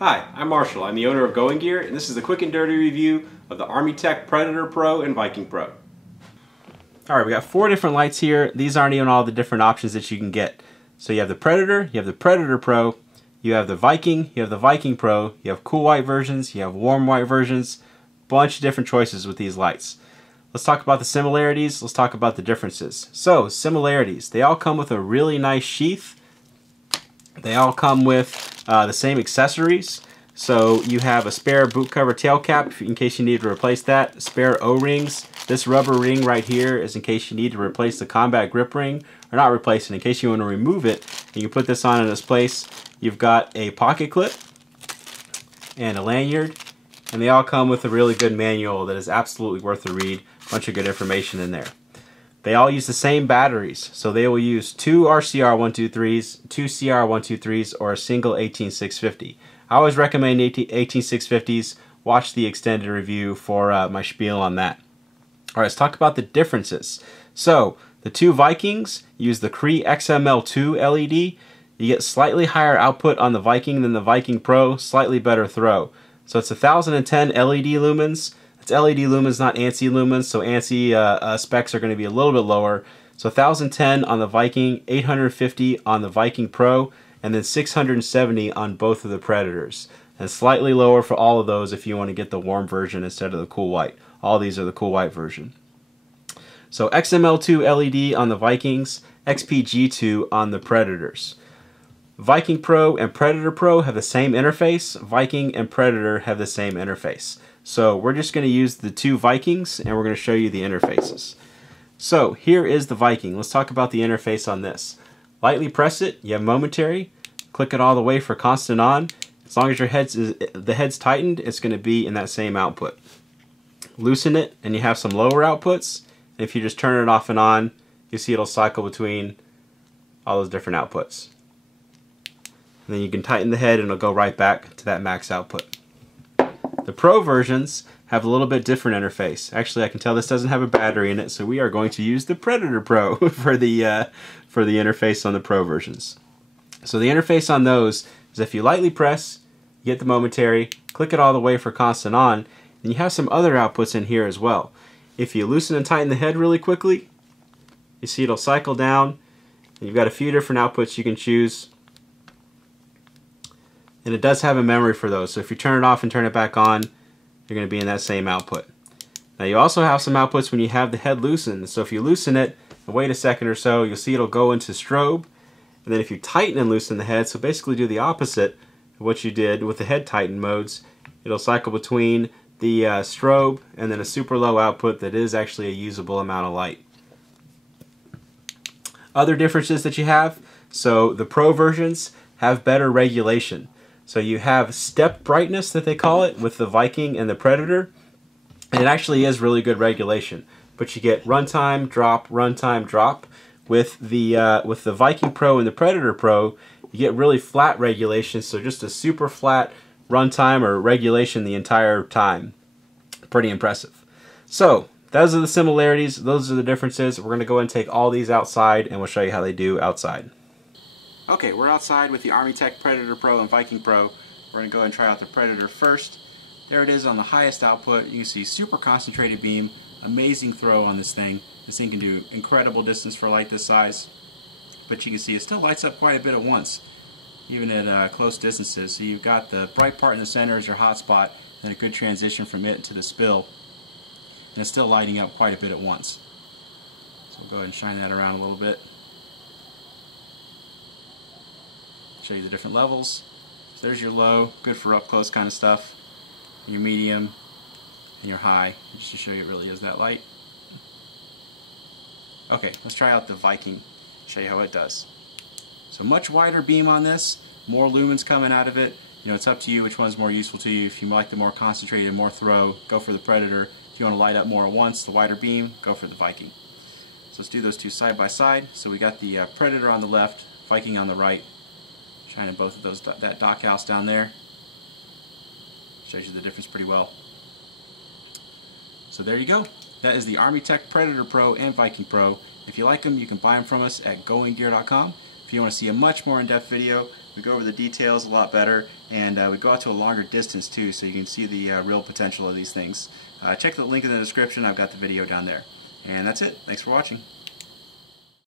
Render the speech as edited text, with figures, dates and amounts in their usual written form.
Hi, I'm Marshall. I'm the owner of Going Gear, and this is the quick and dirty review of the Armytek Predator Pro and Viking Pro. Alright, we got 4 different lights here. These aren't even all the different options that you can get. So you have the Predator, you have the Predator Pro, you have the Viking, you have the Viking Pro, you have cool white versions, you have warm white versions, bunch of different choices with these lights. Let's talk about the similarities, let's talk about the differences. So, similarities. They all come with a really nice sheath. They all come with the same accessories. So you have a spare boot cover tail cap in case you need to replace that, spare O-rings. This rubber ring right here is in case you need to replace the combat grip ring, or not replace it, in case you want to remove it. You can put this on in its place. You've got a pocket clip and a lanyard, and they all come with a really good manual that is absolutely worth the read. Bunch of good information in there. They all use the same batteries, so they will use 2 RCR123s, 2 CR123s, or a single 18650. I always recommend 18650s. Watch the extended review for my spiel on that. Alright, let's talk about the differences. So, the 2 Vikings use the Cree XML2 LED. You get slightly higher output on the Viking than the Viking Pro, slightly better throw. So it's 1010 LED lumens. It's LED lumens, not ANSI lumens, so ANSI specs are going to be a little bit lower. So 1010 on the Viking, 850 on the Viking Pro, and then 670 on both of the Predators. And slightly lower for all of those if you want to get the warm version instead of the cool white. All these are the cool white version. So XML2 LED on the Vikings, XPG2 on the Predators. Viking Pro and Predator Pro have the same interface. Viking and Predator have the same interface. So we're just going to use the 2 Vikings and we're going to show you the interfaces. So here is the Viking. Let's talk about the interface on this. Lightly press it, you have momentary. Click it all the way for constant on. As long as the head's tightened, it's going to be in that same output. Loosen it and you have some lower outputs. And if you just turn it off and on, you see it'll cycle between all those different outputs. And then you can tighten the head and it'll go right back to that max output. The Pro versions have a little bit different interface. Actually, I can tell this doesn't have a battery in it, so we are going to use the Predator Pro for the interface on the Pro versions. So the interface on those is if you lightly press, you get the momentary, click it all the way for constant on, and you have some other outputs in here as well. If you loosen and tighten the head really quickly, you see it'll cycle down, and you've got a few different outputs you can choose. And it does have a memory for those, so if you turn it off and turn it back on, you're going to be in that same output. Now you also have some outputs when you have the head loosened, so if you loosen it and wait a second or so, you'll see it'll go into strobe, and then if you tighten and loosen the head, so basically do the opposite of what you did with the head tighten modes, it'll cycle between the strobe and then a super low output that is actually a usable amount of light. Other differences that you have, so the Pro versions have better regulation. So you have step brightness that they call it with the Viking and the Predator, and it actually is really good regulation. But you get runtime, drop, runtime, drop. With the Viking Pro and the Predator Pro, you get really flat regulation, so just a super flat runtime or regulation the entire time. Pretty impressive. So those are the similarities, those are the differences. We're going to go and take all these outside and we'll show you how they do outside. Okay, we're outside with the Armytek Predator Pro and Viking Pro. We're going to go and try out the Predator first. There it is on the highest output. You can see super concentrated beam, amazing throw on this thing. This thing can do incredible distance for a light this size. But you can see it still lights up quite a bit at once, even at close distances. So you've got the bright part in the center as your hot spot, and a good transition from it to the spill. And it's still lighting up quite a bit at once. So we'll go ahead and shine that around a little bit. Show you the different levels. So there's your low, good for up close kind of stuff. Your medium and your high, just to show you it really is that light. Okay, let's try out the Viking, show you how it does. So much wider beam on this, more lumens coming out of it. You know, it's up to you which one's more useful to you. If you like the more concentrated, more throw, go for the Predator. If you want to light up more at once, the wider beam, go for the Viking. So let's do those two side by side. So we got the Predator on the left, Viking on the right. Shining both of those, that dock house down there. Shows you the difference pretty well. So there you go. That is the Armytek Predator Pro and Viking Pro. If you like them, you can buy them from us at goinggear.com. If you want to see a much more in-depth video, We go over the details a lot better, and we go out to a longer distance too, so you can see the real potential of these things. Check the link in the description. I've got the video down there. And that's it. Thanks for watching.